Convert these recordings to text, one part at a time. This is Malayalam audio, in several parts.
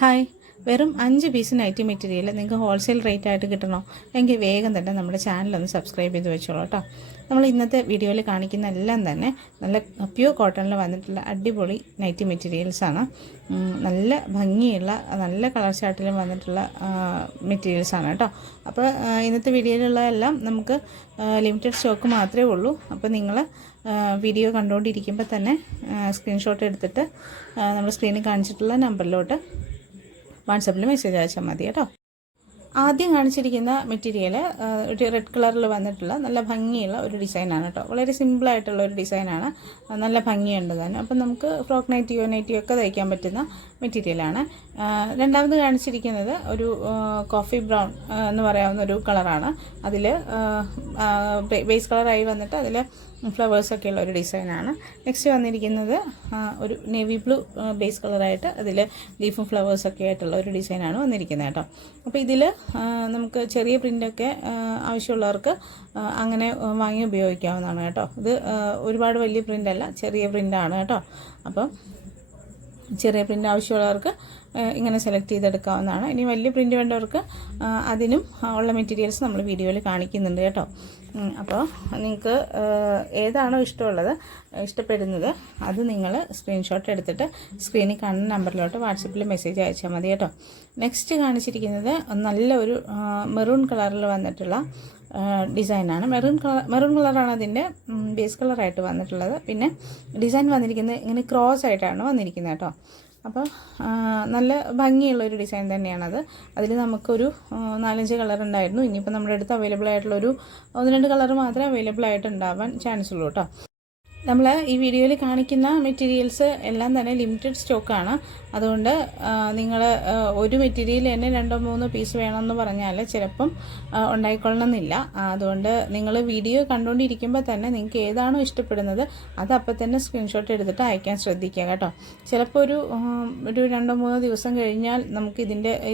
ഹായ്, വെറും 5 പീസ് നൈറ്റി മെറ്റീരിയൽ നിങ്ങൾക്ക് ഹോൾസെയിൽ റേറ്റ് ആയിട്ട് കിട്ടണോ എങ്കിൽ വേഗം തന്നെ നമ്മുടെ ചാനലൊന്ന് സബ്സ്ക്രൈബ് ചെയ്ത് വെച്ചോളൂ കേട്ടോ. നമ്മൾ ഇന്നത്തെ വീഡിയോയിൽ കാണിക്കുന്ന എല്ലാം തന്നെ നല്ല പ്യൂർ കോട്ടണിൽ വന്നിട്ടുള്ള അടിപൊളി നൈറ്റി മെറ്റീരിയൽസാണ്. നല്ല ഭംഗിയുള്ള നല്ല കളർ ചാർട്ടിലും വന്നിട്ടുള്ള മെറ്റീരിയൽസാണ് കേട്ടോ. അപ്പോൾ ഇന്നത്തെ വീഡിയോയിലുള്ള എല്ലാം നമുക്ക് ലിമിറ്റഡ് സ്റ്റോക്ക് മാത്രമേ ഉള്ളൂ. അപ്പോൾ നിങ്ങൾ വീഡിയോ കണ്ടുകൊണ്ടിരിക്കുമ്പോൾ തന്നെ സ്ക്രീൻഷോട്ട് എടുത്തിട്ട് നമ്മൾ സ്ക്രീനിൽ കാണിച്ചിട്ടുള്ള നമ്പറിലോട്ട് വാട്സപ്പിൽ മെസ്സേജ് അയച്ചാൽ മതി കേട്ടോ. ആദ്യം കാണിച്ചിരിക്കുന്ന മെറ്റീരിയൽ ഒരു റെഡ് കളറിൽ വന്നിട്ടുള്ള നല്ല ഭംഗിയുള്ള ഒരു ഡിസൈനാണ് കേട്ടോ. വളരെ സിമ്പിളായിട്ടുള്ള ഒരു ഡിസൈനാണ്, നല്ല ഭംഗിയുണ്ട് തന്നെ. അപ്പം നമുക്ക് ഫ്രോക്ക് നൈറ്റിയോ ഒക്കെ തയ്ക്കാൻ പറ്റുന്ന മെറ്റീരിയലാണ്. രണ്ടാമത് കാണിച്ചിരിക്കുന്നത് ഒരു കോഫി ബ്രൗൺ എന്ന് പറയാവുന്ന ഒരു കളറാണ്. അതിൽ ബേസ് കളറായി വന്നിട്ട് അതിൽ ഫ്ലവേഴ്സൊക്കെ ഉള്ള ഒരു ഡിസൈനാണ്. നെക്സ്റ്റ് വന്നിരിക്കുന്നത് ഒരു നേവി ബ്ലൂ ബേസ് കളറായിട്ട് അതിൽ ലീഫും ഫ്ലവേഴ്സൊക്കെ ആയിട്ടുള്ള ഒരു ഡിസൈനാണ് വന്നിരിക്കുന്നത് കേട്ടോ. അപ്പോൾ ഇതിൽ നമുക്ക് ചെറിയ പ്രിൻ്റൊക്കെ ആവശ്യമുള്ളവർക്ക് അങ്ങനെ വാങ്ങി ഉപയോഗിക്കാവുന്നതാണ് കേട്ടോ. ഇത് ഒരുപാട് വലിയ പ്രിൻ്റല്ല, ചെറിയ പ്രിൻ്റാണ് കേട്ടോ. അപ്പം ചെറിയ പ്രിൻ്റ് ആവശ്യമുള്ളവർക്ക് ഇങ്ങനെ സെലക്ട് ചെയ്തെടുക്കാവുന്നതാണ്. ഇനി വലിയ പ്രിൻ്റ് വേണ്ടവർക്ക് അതിനും ഉള്ള മെറ്റീരിയൽസ് നമ്മൾ വീഡിയോയിൽ കാണിക്കുന്നുണ്ട് കേട്ടോ. അപ്പോൾ നിങ്ങൾക്ക് ഏതാണോ ഇഷ്ടപ്പെടുന്നത് അത് നിങ്ങൾ സ്ക്രീൻഷോട്ട് എടുത്തിട്ട് സ്ക്രീനിൽ കാണുന്ന നമ്പറിലോട്ട് വാട്സപ്പിൽ മെസ്സേജ് അയച്ചാൽ മതി കേട്ടോ. നെക്സ്റ്റ് കാണിച്ചിരിക്കുന്നത് നല്ല ഒരു മെറൂൺ കളറിൽ വന്നിട്ടുള്ള ഡിസൈനാണ്. മെറൂൺ കളറാണ് അതിൻ്റെ ബേസ് കളറായിട്ട് വന്നിട്ടുള്ളത്. പിന്നെ ഡിസൈൻ വന്നിരിക്കുന്നത് ഇങ്ങനെ ക്രോസ് ആയിട്ടാണ് വന്നിരിക്കുന്നത് കേട്ടോ. അപ്പോൾ നല്ല ഭംഗിയുള്ളൊരു ഡിസൈൻ തന്നെയാണത്. അതിൽ നമുക്കൊരു 4-5 കളർ ഉണ്ടായിരുന്നു. ഇനിയിപ്പോൾ നമ്മുടെ അടുത്ത് അവൈലബിൾ ആയിട്ടുള്ളൊരു 1-2 കളർ മാത്രമേ അവൈലബിൾ ആയിട്ടുണ്ടാവാൻ ചാൻസ് ഉള്ളൂ കേട്ടോ. നമ്മൾ ഈ വീഡിയോയിൽ കാണിക്കുന്ന മെറ്റീരിയൽസ് എല്ലാം തന്നെ ലിമിറ്റഡ് സ്റ്റോക്കാണ്. അതുകൊണ്ട് നിങ്ങൾ ഒരു മെറ്റീരിയൽ തന്നെ 2-3 പീസ് വേണമെന്ന് പറഞ്ഞാൽ ചിലപ്പം ഉണ്ടായിക്കൊള്ളണമെന്നില്ല. അതുകൊണ്ട് നിങ്ങൾ വീഡിയോ കണ്ടുകൊണ്ടിരിക്കുമ്പോൾ തന്നെ നിങ്ങൾക്ക് ഏതാണോ ഇഷ്ടപ്പെടുന്നത് അത് അപ്പം തന്നെ സ്ക്രീൻഷോട്ട് എടുത്തിട്ട് അയക്കാൻ ശ്രദ്ധിക്കുക കേട്ടോ. ചിലപ്പോൾ ഒരു 2-3 ദിവസം കഴിഞ്ഞാൽ നമുക്ക്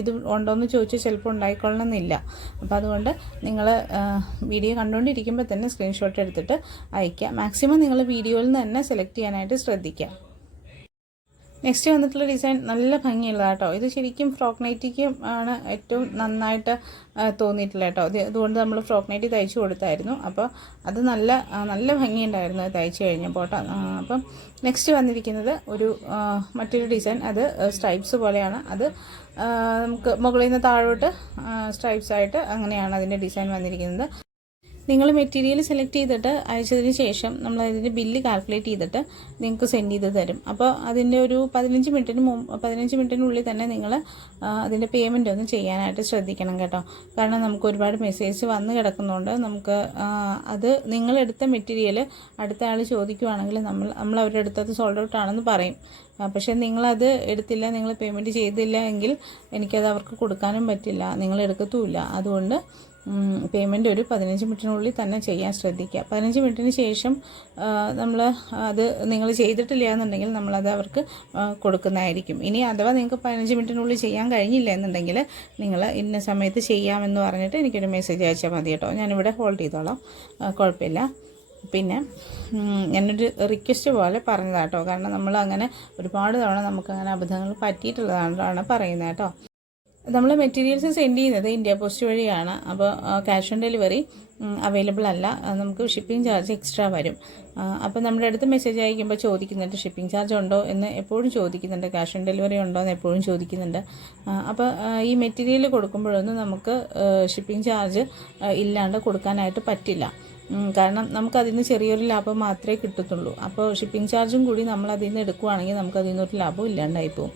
ഇത് ഉണ്ടോയെന്ന് ചോദിച്ചാൽ ചിലപ്പോൾ ഉണ്ടായിക്കൊള്ളണമെന്നില്ല. അപ്പോൾ അതുകൊണ്ട് നിങ്ങൾ വീഡിയോ കണ്ടുകൊണ്ടിരിക്കുമ്പോൾ തന്നെ സ്ക്രീൻഷോട്ട് എടുത്തിട്ട് അയക്കുക. മാക്സിമം നിങ്ങൾ വീഡിയോയിൽ നിന്ന് തന്നെ സെലക്ട് ചെയ്യാനായിട്ട് ശ്രദ്ധിക്കുക. നെക്സ്റ്റ് വന്നിട്ടുള്ള ഡിസൈൻ നല്ല ഭംഗിയുള്ളതാണ് കേട്ടോ. ഇത് ശരിക്കും ഫ്രോക്ക് നൈറ്റിക്കും ആണ് ഏറ്റവും നന്നായിട്ട് തോന്നിയിട്ടില്ല കേട്ടോ. അതുകൊണ്ട് നമ്മൾ ഫ്രോക്ക് നൈറ്റി തയ്ച്ചു കൊടുത്തായിരുന്നു. അപ്പോൾ അത് നല്ല ഭംഗിയുണ്ടായിരുന്നു തയ്ച്ചു കഴിഞ്ഞപ്പോൾ കേട്ടോ. അപ്പം നെക്സ്റ്റ് വന്നിരിക്കുന്നത് മറ്റൊരു ഡിസൈൻ. അത് സ്ട്രൈപ്സ് പോലെയാണ്. അത് നമുക്ക് മുകളിൽ നിന്ന് താഴോട്ട് സ്ട്രൈപ്സ് ആയിട്ട് അങ്ങനെയാണ് അതിൻ്റെ ഡിസൈൻ വന്നിരിക്കുന്നത്. നിങ്ങൾ മെറ്റീരിയൽ സെലക്ട് ചെയ്തിട്ട് അയച്ചതിന് ശേഷം നമ്മൾ അതിൻ്റെ ബില്ല് കാൽക്കുലേറ്റ് ചെയ്തിട്ട് നിങ്ങൾക്ക് സെൻഡ് ചെയ്ത് തരും. അപ്പോൾ അതിൻ്റെ ഒരു 15 മിനിറ്റിനുള്ളിൽ തന്നെ നിങ്ങൾ അതിൻ്റെ പേയ്മെൻ്റ് ഒന്ന് ചെയ്യാനായിട്ട് ശ്രദ്ധിക്കണം കേട്ടോ. കാരണം നമുക്ക് ഒരുപാട് മെസ്സേജ് വന്ന് കിടക്കുന്നതുകൊണ്ട് നമുക്ക് അത് നിങ്ങളെടുത്ത മെറ്റീരിയൽ അടുത്ത ആൾ ചോദിക്കുവാണെങ്കിൽ നമ്മൾ അവരുടെ അടുത്തത് സോൾഡ് ഔട്ട് ആണെന്ന് പറയും. പക്ഷേ നിങ്ങളത് എടുത്തില്ല, നിങ്ങൾ പേയ്മെൻറ്റ് ചെയ്തില്ല എങ്കിൽ എനിക്കത് അവർക്ക് കൊടുക്കാനും പറ്റില്ല, നിങ്ങൾ എടുക്കത്തുമില്ല. അതുകൊണ്ട് പേയ്മെൻറ്റ് ഒരു 15 മിനിറ്റിനുള്ളിൽ തന്നെ ചെയ്യാൻ ശ്രദ്ധിക്കുക. 15 മിനിറ്റിന് ശേഷം നിങ്ങൾ ചെയ്തിട്ടില്ല എന്നുണ്ടെങ്കിൽ നമ്മളത് അവർക്ക് കൊടുക്കുന്നതായിരിക്കും. ഇനി അഥവാ നിങ്ങൾക്ക് 15 മിനിറ്റിനുള്ളിൽ ചെയ്യാൻ കഴിഞ്ഞില്ല എന്നുണ്ടെങ്കിൽ നിങ്ങൾ ഇന്ന സമയത്ത് ചെയ്യാമെന്ന് പറഞ്ഞിട്ട് എനിക്കൊരു മെസ്സേജ് അയച്ചാൽ മതി കേട്ടോ. ഞാനിവിടെ ഹോൾഡ് ചെയ്തോളാം, കുഴപ്പമില്ല. പിന്നെ ഞാനൊരു റിക്വസ്റ്റ് പോലെ പറഞ്ഞതാണ് കേട്ടോ. കാരണം നമ്മൾ അങ്ങനെ ഒരുപാട് തവണ നമുക്കങ്ങനെ അബദ്ധങ്ങൾ പറ്റിയിട്ടുള്ളതാണ് പറയുന്നത് കേട്ടോ. നമ്മൾ മെറ്റീരിയൽസ് സെൻഡ് ചെയ്യുന്നത് ഇന്ത്യ പോസ്റ്റ് വഴിയാണ്. അപ്പോൾ ക്യാഷ് ഓൺ ഡെലിവറി അവൈലബിൾ അല്ല. നമുക്ക് ഷിപ്പിംഗ് ചാർജ് എക്സ്ട്രാ വരും. അപ്പോൾ നമ്മുടെ അടുത്ത് മെസ്സേജ് അയക്കുമ്പോൾ ചോദിക്കുന്നുണ്ട് ഷിപ്പിംഗ് ചാർജ് ഉണ്ടോ എന്ന് എപ്പോഴും ചോദിക്കുന്നുണ്ട്, ക്യാഷ് ഓൺ ഡെലിവറി ഉണ്ടോ എന്ന് എപ്പോഴും ചോദിക്കുന്നുണ്ട്. അപ്പോൾ ഈ മെറ്റീരിയൽ കൊടുക്കുമ്പോഴൊന്നും നമുക്ക് ഷിപ്പിംഗ് ചാർജ് ഇല്ലാണ്ട് കൊടുക്കാനായിട്ട് പറ്റില്ല. കാരണം നമുക്കതിൽ നിന്ന് ചെറിയൊരു ലാഭം മാത്രമേ കിട്ടത്തുള്ളൂ. അപ്പോൾ ഷിപ്പിംഗ് ചാർജും കൂടി നമ്മൾ അതിൽ നിന്ന് എടുക്കുകയാണെങ്കിൽ നമുക്കതിൽ നിന്നൊരു ലാഭം ഇല്ലാണ്ടായി പോകും.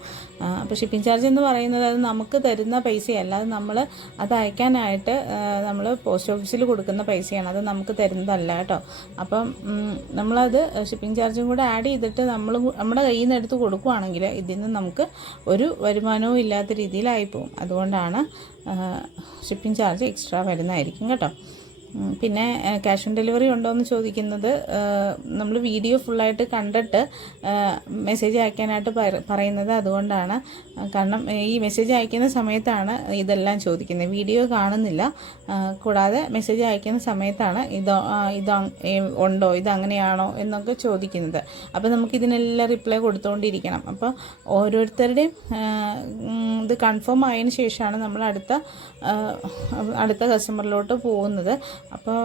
അപ്പോൾ ഷിപ്പിംഗ് ചാർജ് എന്ന് പറയുന്നത് അത് നമുക്ക് തരുന്ന പൈസയല്ല, അത് നമ്മൾ അത് അയക്കാനായിട്ട് നമ്മൾ പോസ്റ്റ് ഓഫീസിൽ കൊടുക്കുന്ന പൈസയാണ്, അത് നമുക്ക് തരുന്നതല്ല കേട്ടോ. അപ്പം നമ്മളത് ഷിപ്പിംഗ് ചാർജും കൂടെ ആഡ് ചെയ്തിട്ട് നമ്മുടെ കയ്യിൽ നിന്ന് എടുത്ത് കൊടുക്കുകയാണെങ്കിൽ ഇതിൽ നിന്ന് നമുക്ക് ഒരു വരുമാനവും ഇല്ലാത്ത രീതിയിലായി പോകും. അതുകൊണ്ടാണ് ഷിപ്പിംഗ് ചാർജ് എക്സ്ട്രാ വരുന്നതായിരിക്കും കേട്ടോ. പിന്നെ ക്യാഷ് ഓൺ ഡെലിവറി ഉണ്ടോ എന്ന് ചോദിക്കുന്നത്, നമ്മൾ വീഡിയോ ഫുള്ളായിട്ട് കണ്ടിട്ട് മെസ്സേജ് അയക്കാനായിട്ട് പറയുന്നത് അതുകൊണ്ടാണ്. കാരണം ഈ മെസ്സേജ് അയക്കുന്ന സമയത്താണ് ഇതെല്ലാം ചോദിക്കുന്നത്, വീഡിയോ കാണുന്നില്ല. കൂടാതെ മെസ്സേജ് അയക്കുന്ന സമയത്താണ് ഇത് ഉണ്ടോ, ഇതങ്ങനെയാണോ എന്നൊക്കെ ചോദിക്കുന്നത്. അപ്പോൾ നമുക്കിതിനെല്ലാം റിപ്ലൈ കൊടുത്തുകൊണ്ടിരിക്കണം. അപ്പോൾ ഓരോരുത്തരുടെയും ഇത് കൺഫേം ആയതിനു ശേഷമാണ് നമ്മൾ അടുത്ത കസ്റ്റമറിലോട്ട് പോകുന്നത്. അപ്പോൾ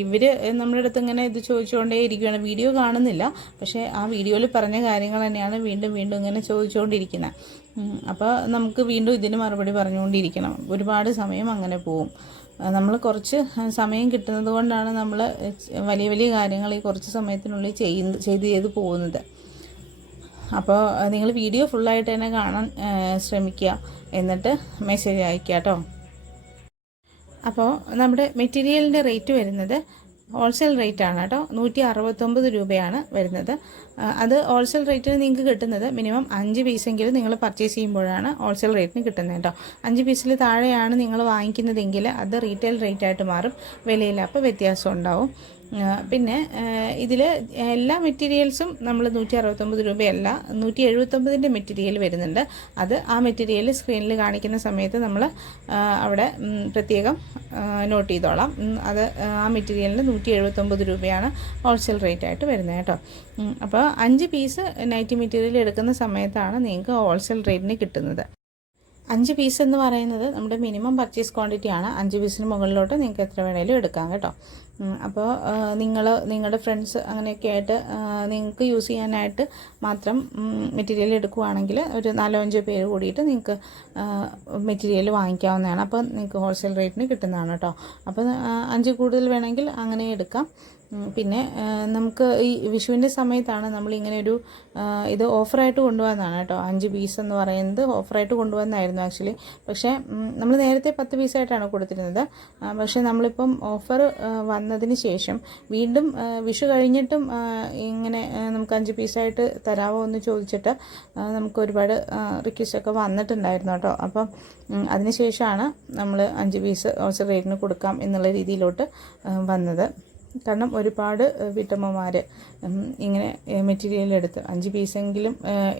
ഇവർ നമ്മുടെ അടുത്ത് ഇങ്ങനെ ഇത് ചോദിച്ചുകൊണ്ടേ ഇരിക്കുകയാണ്, വീഡിയോ കാണുന്നില്ല, പക്ഷേ ആ വീഡിയോയിൽ പറഞ്ഞ കാര്യങ്ങൾ തന്നെയാണ് വീണ്ടും വീണ്ടും ഇങ്ങനെ ചോദിച്ചുകൊണ്ടിരിക്കുന്നത്. അപ്പോൾ നമുക്ക് വീണ്ടും ഇതിന് മറുപടി പറഞ്ഞുകൊണ്ടിരിക്കണം, ഒരുപാട് സമയം അങ്ങനെ പോവും. നമ്മൾ കുറച്ച് സമയം കിട്ടുന്നത് കൊണ്ടാണ് നമ്മൾ വലിയ വലിയ കാര്യങ്ങൾ ഈ കുറച്ച് സമയത്തിനുള്ളിൽ ചെയ്ത് പോകുന്നത്. അപ്പോൾ നിങ്ങൾ വീഡിയോ ഫുള്ളായിട്ട് തന്നെ കാണാൻ ശ്രമിക്കുക, എന്നിട്ട് മെസ്സേജ് അയക്കുക കേട്ടോ. അപ്പോൾ നമ്മുടെ മെറ്റീരിയലിൻ്റെ റേറ്റ് വരുന്നത് ഹോൾസെയിൽ റേറ്റാണ് കേട്ടോ. 169 രൂപയാണ് വരുന്നത്. അത് ഹോൾസെയിൽ റേറ്റിന് നിങ്ങൾക്ക് കിട്ടുന്നത് മിനിമം 5 പീസെങ്കിലും നിങ്ങൾ പർച്ചേസ് ചെയ്യുമ്പോഴാണ് ഹോൾസെയിൽ റേറ്റിന് കിട്ടുന്നത് കേട്ടോ. 5 പീസിൽ താഴെയാണ് നിങ്ങൾ വാങ്ങിക്കുന്നതെങ്കിൽ അത് റീറ്റെയിൽ റേറ്റായിട്ട് മാറും, വിലയിൽ അപ്പോൾ വ്യത്യാസം ഉണ്ടാവും. പിന്നെ ഇതിൽ എല്ലാ മെറ്റീരിയൽസും നമ്മൾ 169 രൂപയല്ല, 179ൻ്റെ മെറ്റീരിയൽ വരുന്നുണ്ട്. അത് ആ മെറ്റീരിയൽ സ്ക്രീനിൽ കാണിക്കുന്ന സമയത്ത് നമ്മൾ അവിടെ പ്രത്യേകം നോട്ട് ചെയ്തോളാം. അത് ആ മെറ്റീരിയലിന് 179 രൂപയാണ് ഹോൾസെയിൽ റേറ്റായിട്ട് വരുന്നത് കേട്ടോ. അപ്പോൾ 5 പീസ് നൈറ്റി മെറ്റീരിയൽ എടുക്കുന്ന സമയത്താണ് നിങ്ങൾക്ക് ഹോൾസെയിൽ റേറ്റിന് കിട്ടുന്നത്. 5 പീസ് എന്ന് പറയുന്നത് നമ്മുടെ മിനിമം പർച്ചേസ് ക്വാണ്ടിറ്റി ആണ്. 5 പീസിന് മുകളിലോട്ട് നിങ്ങൾക്ക് എത്ര വേണേലും എടുക്കാം കേട്ടോ. അപ്പോൾ നിങ്ങളുടെ ഫ്രണ്ട്സ് അങ്ങനെയൊക്കെ ആയിട്ട് നിങ്ങൾക്ക് യൂസ് ചെയ്യാനായിട്ട് മാത്രം മെറ്റീരിയൽ എടുക്കുകയാണെങ്കിൽ ഒരു 4-5 പേര് കൂടിയിട്ട് നിങ്ങൾക്ക് മെറ്റീരിയൽ വാങ്ങിക്കാവുന്നതാണ്. അപ്പോൾ നിങ്ങൾക്ക് ഹോൾസെയിൽ റേറ്റിന് കിട്ടുന്നതാണ് കേട്ടോ. അപ്പോൾ 5 കൂടുതൽ വേണമെങ്കിൽ അങ്ങനെ എടുക്കാം. പിന്നെ നമുക്ക് ഈ വിഷുവിൻ്റെ സമയത്താണ് നമ്മളിങ്ങനെ ഒരു ഇത് ഓഫറായിട്ട് കൊണ്ടുവന്നതാണ് കേട്ടോ. 5 പീസ് എന്ന് പറയുന്നത് ഓഫറായിട്ട് കൊണ്ടുവന്നായിരുന്നു ആക്ച്വലി. പക്ഷേ നമ്മൾ നേരത്തെ 10 പീസായിട്ടാണ് കൊടുത്തിരുന്നത്. പക്ഷേ നമ്മളിപ്പം ഓഫർ വന്നതിന് ശേഷം വീണ്ടും വിഷു കഴിഞ്ഞിട്ടും ഇങ്ങനെ നമുക്ക് 5 പീസായിട്ട് തരാമോ എന്ന് ചോദിച്ചിട്ട് നമുക്ക് ഒരുപാട് റിക്വസ്റ്റൊക്കെ വന്നിട്ടുണ്ടായിരുന്നു കേട്ടോ. അപ്പം അതിന് ശേഷമാണ് നമ്മൾ 5 പീസ് ഹോൾസെയിൽ റേറ്റിന് കൊടുക്കാം എന്നുള്ള രീതിയിലോട്ട് വന്നത്. കാരണം ഒരുപാട് വീട്ടമ്മമാർ ഇങ്ങനെ മെറ്റീരിയൽ എടുത്ത് 5 പീസെങ്കിലും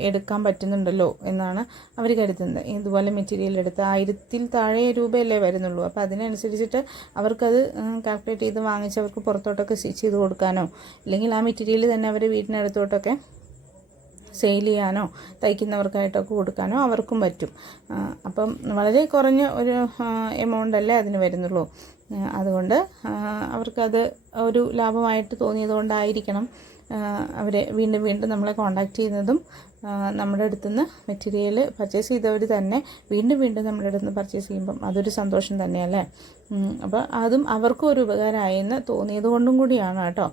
എടുക്കാൻ പറ്റുന്നുണ്ടല്ലോ എന്നാണ് അവർ കരുതുന്നത്. ഇതുപോലെ മെറ്റീരിയൽ എടുത്ത് 1000-ൽ താഴെ രൂപയല്ലേ വരുന്നുള്ളൂ. അപ്പോൾ അതിനനുസരിച്ചിട്ട് അവർക്കത് കാൽക്കുലേറ്റ് ചെയ്ത് വാങ്ങിച്ചവർക്ക് പുറത്തോട്ടൊക്കെ സ്റ്റിച്ച് ചെയ്ത് കൊടുക്കാനോ അല്ലെങ്കിൽ ആ മെറ്റീരിയൽ തന്നെ അവർ വീട്ടിനടുത്തോട്ടൊക്കെ സെയിൽ ചെയ്യാനോ തയ്ക്കുന്നവർക്കായിട്ടൊക്കെ കൊടുക്കാനോ അവർക്കും പറ്റും. അപ്പം വളരെ കുറഞ്ഞ ഒരു എമൗണ്ട് അല്ലേ അതിന് വരുന്നുള്ളൂ. അതുകൊണ്ട് അവർക്കത് ഒരു ലാഭമായിട്ട് തോന്നിയതുകൊണ്ടായിരിക്കണം അവർ വീണ്ടും വീണ്ടും നമ്മളെ കോൺടാക്റ്റ് ചെയ്യുന്നതും നമ്മുടെ അടുത്തുനിന്ന് മെറ്റീരിയൽ പർച്ചേസ് ചെയ്തവർ തന്നെ വീണ്ടും വീണ്ടും നമ്മുടെ അടുത്ത് നിന്ന് പർച്ചേസ് ചെയ്യുമ്പം അതൊരു സന്തോഷം തന്നെയല്ലേ. അപ്പോൾ അതും അവർക്കും ഒരു ഉപകാരമായെന്ന് തോന്നിയത് കൊണ്ടും കൂടിയാണ് കേട്ടോ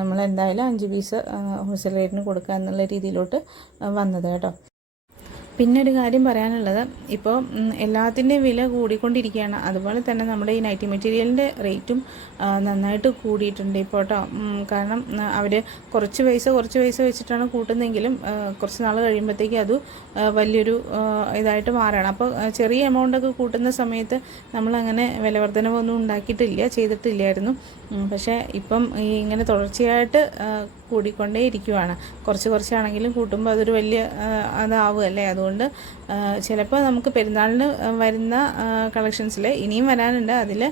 നമ്മളെന്തായാലും 5 പീസ് ഹോൾസെയിൽ റേറ്റിന് കൊടുക്കുക എന്നുള്ള രീതിയിലോട്ട് വന്നത് കേട്ടോ. പിന്നെ ഒരു കാര്യം പറയാനുള്ളത്, ഇപ്പോൾ എല്ലാത്തിൻ്റെയും വില കൂടിക്കൊണ്ടിരിക്കുകയാണ്. അതുപോലെ തന്നെ നമ്മുടെ ഈ നൈറ്റി മെറ്റീരിയലിൻ്റെ റേറ്റും നന്നായിട്ട് കൂടിയിട്ടുണ്ട് ഇപ്പോൾ കേട്ടോ. കാരണം അവർ കുറച്ച് പൈസ വെച്ചിട്ടാണ് കൂട്ടുന്നതെങ്കിലും കുറച്ച് നാൾ കഴിയുമ്പോഴത്തേക്ക് അത് വലിയൊരു ഇതായിട്ട് മാറുകയാണ്. അപ്പോൾ ചെറിയ എമൗണ്ടൊക്കെ കൂട്ടുന്ന സമയത്ത് നമ്മളങ്ങനെ വിലവർധനവൊന്നും ചെയ്തിട്ടില്ലായിരുന്നു. പക്ഷേ ഇപ്പം ഈ ഇങ്ങനെ തുടർച്ചയായിട്ട് കൂടിക്കൊണ്ടേ ഇരിക്കുവാണ്. കുറച്ചാണെങ്കിലും കൂട്ടുമ്പോൾ അതൊരു വലിയ അതാവുമല്ലേ. അതുകൊണ്ട് ചിലപ്പോൾ നമുക്ക് പെരുന്നാളിന് വരുന്ന കളക്ഷൻസിൽ ഇനിയും വരാനുണ്ട്. അതിൽ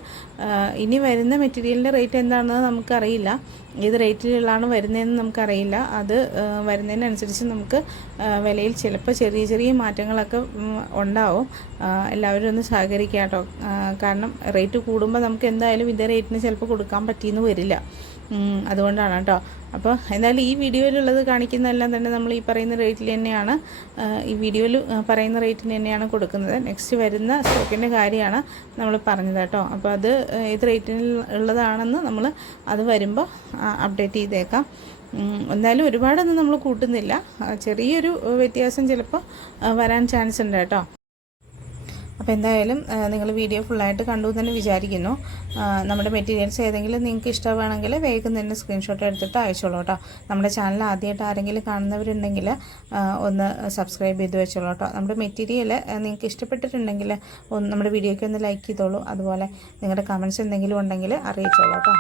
ഇനി വരുന്ന മെറ്റീരിയലിൻ്റെ റേറ്റ് എന്താണെന്ന് നമുക്കറിയില്ല, ഏത് റേറ്റിലുള്ളതാണ് വരുന്നതെന്ന് നമുക്കറിയില്ല. അത് വരുന്നതിനനുസരിച്ച് നമുക്ക് വിലയിൽ ചിലപ്പോൾ ചെറിയ മാറ്റങ്ങളൊക്കെ ഉണ്ടാവും. എല്ലാവരും ഒന്ന് സഹകരിക്കുക കേട്ടോ. കാരണം റേറ്റ് കൂടുമ്പോൾ നമുക്ക് എന്തായാലും ഇതേ റേറ്റിന് ചിലപ്പോൾ കൊടുക്കാൻ പറ്റിയെന്ന് വരില്ല. അതുകൊണ്ടാണ് കേട്ടോ. അപ്പോൾ എന്തായാലും ഈ വീഡിയോയിലുള്ളത് കാണിക്കുന്നതെല്ലാം തന്നെ നമ്മൾ ഈ പറയുന്ന റേറ്റിൽ തന്നെയാണ്, ഈ വീഡിയോയിൽ പറയുന്ന റേറ്റിന് തന്നെയാണ് കൊടുക്കുന്നത്. നെക്സ്റ്റ് വരുന്ന സ്റ്റോക്കിൻ്റെ കാര്യമാണ് നമ്മൾ പറഞ്ഞത് കേട്ടോ. അപ്പോൾ അത് ഏത് റേറ്റിൽ ഉള്ളതാണെന്ന് നമ്മൾ അത് വരുമ്പോൾ അപ്ഡേറ്റ് ചെയ്തേക്കാം. എന്തായാലും ഒരുപാടൊന്നും നമ്മൾ കൂട്ടുന്നില്ല, ചെറിയൊരു വ്യത്യാസം ചിലപ്പോൾ വരാൻ ചാൻസ് ഉണ്ട് കേട്ടോ. അപ്പോൾ എന്തായാലും നിങ്ങൾ വീഡിയോ ഫുള്ളായിട്ട് കണ്ടു എന്ന് തന്നെ വിചാരിക്കുന്നു. നമ്മുടെ മെറ്റീരിയൽസ് ഏതെങ്കിലും നിങ്ങൾക്ക് ഇഷ്ടമാണെങ്കിൽ വേഗം തന്നെ സ്ക്രീൻഷോട്ട് എടുത്തിട്ട് അയച്ചോളൂ കേട്ടോ. നമ്മുടെ ചാനൽ ആദ്യമായിട്ട് ആരെങ്കിലും കാണുന്നവരുണ്ടെങ്കിൽ ഒന്ന് സബ്സ്ക്രൈബ് ചെയ്ത് വെച്ചോളൂ കേട്ടോ. നമ്മുടെ മെറ്റീരിയൽ നിങ്ങൾക്ക് ഇഷ്ടപ്പെട്ടിട്ടുണ്ടെങ്കിൽ നമ്മുടെ വീഡിയോയ്ക്ക് ഒന്ന് ലൈക്ക് ചെയ്തോളൂ. അതുപോലെ നിങ്ങളുടെ കമൻറ്റ്സ് എന്തെങ്കിലും ഉണ്ടെങ്കിൽ അറിയിച്ചോളൂ കേട്ടോ.